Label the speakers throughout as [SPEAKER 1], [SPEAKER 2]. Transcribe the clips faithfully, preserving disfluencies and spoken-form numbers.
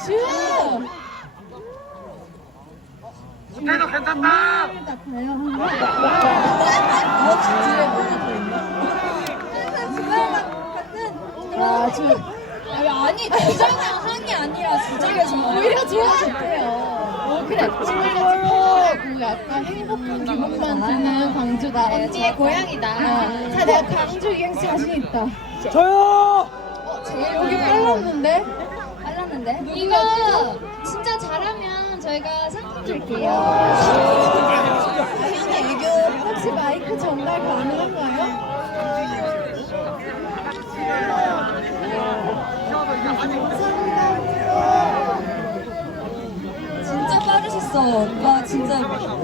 [SPEAKER 1] 주!
[SPEAKER 2] 호텔도 괜찮다!
[SPEAKER 1] 같아요. 어, 주제가 아, 주. 아니, 아니, 주제가 한이 아니라 주제가 좀 오히려 좋아졌대요. 어, 그래. 주제가 편하고 약간 행복한 기분만 드는 광주다. 언니의 고향이다. 어. 자, 내가 광주 이행 자신 있다.
[SPEAKER 3] 저요!
[SPEAKER 1] 어, 제일 여기 빨랐는데?
[SPEAKER 4] 빨랐는데? 이거 진짜 잘하면 저희가 상품 줄게요.
[SPEAKER 1] 아니, 애교 혹시 마이크 전달 가능한가요?
[SPEAKER 4] 진짜 빠르셨어. 와 진짜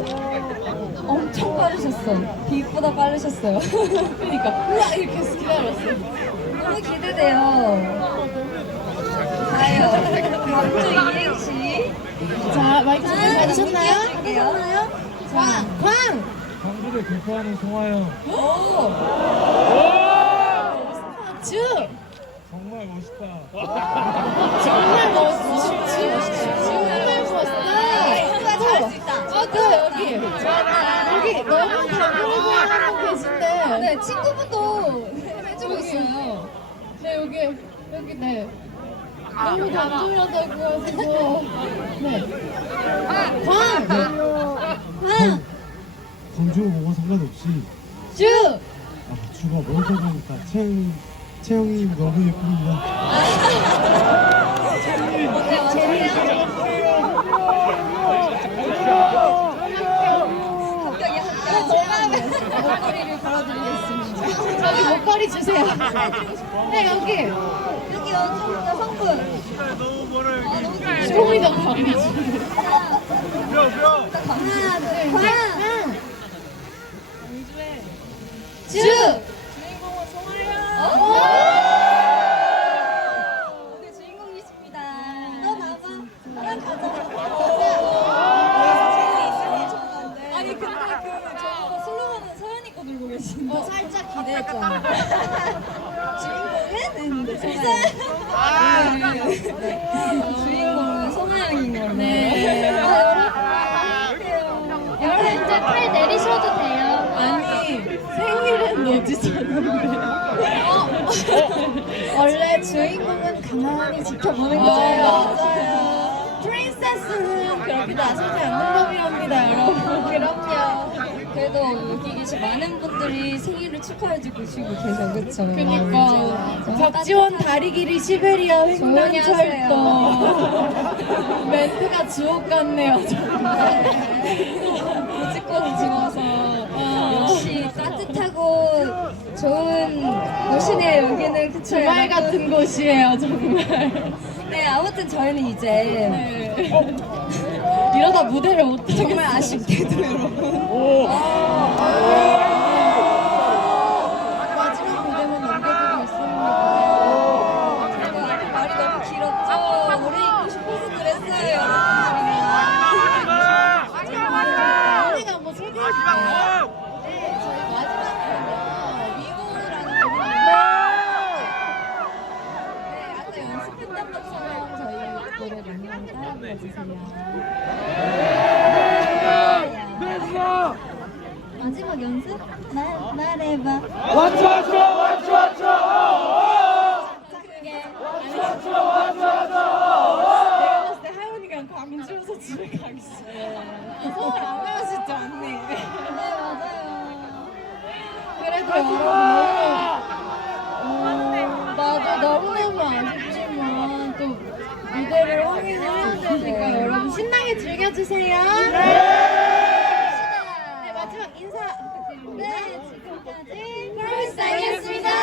[SPEAKER 4] 엄청 빠르셨어. 빛보다 빠르셨어요.
[SPEAKER 1] 그러니까 우와 이렇게 기다렸어.
[SPEAKER 4] 너무 기대돼요. 가요. 광주 이행시.
[SPEAKER 1] 자 마이크 전달 받으셨나요?
[SPEAKER 4] 받으셨나요?
[SPEAKER 1] 광! 광!
[SPEAKER 3] 광주를 대표하는 송하영.
[SPEAKER 1] 오! 주!
[SPEAKER 3] 정말 멋있다.
[SPEAKER 1] 정말 멋있지. 정말 멋있다. 잘할 수 있다. 아, 또 여기. 여기 너무 단골분 한분 계신데.
[SPEAKER 4] 네 친구분도 해주고 있어요.
[SPEAKER 1] 네, 여기, 여기, 네. 너무 단조라다고 하시고. 네. 광! 광!
[SPEAKER 3] 광주 뭐가 상관없이
[SPEAKER 1] 주!
[SPEAKER 3] 아, 주가 먼저 보니까 채영, 채영님 너무 예쁩니다.
[SPEAKER 4] 어때요? 어때요? 갑자기 합격. 목걸이를 걸어드리겠습니다.
[SPEAKER 1] 저기 목걸이 주세요. 네, 여기.
[SPEAKER 4] 여기요. 성분 성분.
[SPEAKER 3] 너무 멀어요.
[SPEAKER 4] 아 너무 좋아요.
[SPEAKER 1] 종이 더 광이지.
[SPEAKER 3] 뼈, 뼈.
[SPEAKER 4] 하나 둘
[SPEAKER 1] 광!
[SPEAKER 4] 셋.
[SPEAKER 1] 주!
[SPEAKER 4] 주인공은 송하영. 오늘 주인공이십니다. 너 나봐. 나랑 가자. 아니 근데 그 저거 슬로건은 서연이 거 들고 계신데.
[SPEAKER 1] 어, 살짝 기대했잖아.
[SPEAKER 4] 주인공은 했는데 송하영. 주인공은 송하영인 걸로.
[SPEAKER 1] 네.
[SPEAKER 4] 아, 여러분. 여러분 이제 팔 내리셔도 돼요.
[SPEAKER 1] 아니, 생일은 노지잖아. 원래 주인공은 가만히 지켜보는 거예요.
[SPEAKER 4] 맞아요.
[SPEAKER 1] 프린세스는 그렇게 나서지 않는 법이랍니다, 여러분.
[SPEAKER 4] 그럼요. 그래도 여기 계신 많은 분들이 생일을 축하해주고 계셔, 그쵸?
[SPEAKER 1] 그니까. 박지원 다리 길이 시베리아
[SPEAKER 4] 조용히
[SPEAKER 1] 횡단철도. 멘트가 주옥 같네요, 정말.
[SPEAKER 4] 무지권을 집어서 역시 따뜻하고 좋은 곳이네요, 여기는. 그쵸?
[SPEAKER 1] 주말
[SPEAKER 4] 여러분?
[SPEAKER 1] 같은 곳이에요, 정말.
[SPEAKER 4] 네, 아무튼 저희는 이제
[SPEAKER 1] 네. 이러다 무대를 못하겠어요.
[SPEAKER 4] 정말 아쉽게도 여러분.
[SPEAKER 1] 마지막 무대만 남겨두고 있습니다.
[SPEAKER 4] 제가 말이 너무 길었죠? 오래 있고 싶어서 그랬어요, 여러분.
[SPEAKER 1] 언니가 뭐 소개해줄까요? 네, 저희 마지막으로는 위고라는 곡인데 네, 아까 연습했던 것처럼 저희 노래 명령을 따라 불러주세요.
[SPEAKER 4] 마지막 연습? 말, 말해봐.
[SPEAKER 3] 완주, 완주, 완주, 완주!
[SPEAKER 4] 그게
[SPEAKER 3] 완주, 완주, 완주!
[SPEAKER 1] 내가 봤을 때 하연이가 광주에서 집에 가기 싫어. 서울 안 가고 싶지 않니?
[SPEAKER 4] 네, 맞아요.
[SPEAKER 1] 그래도 여러분 너무 어, 나도 너무너무 아쉽지만 또 무대를 확인해야 되니까 여러분 신나게 즐겨주세요. 네, 마지막 인사 부탁드립니다.
[SPEAKER 4] 네, 지금까지 프로스타이었습니다.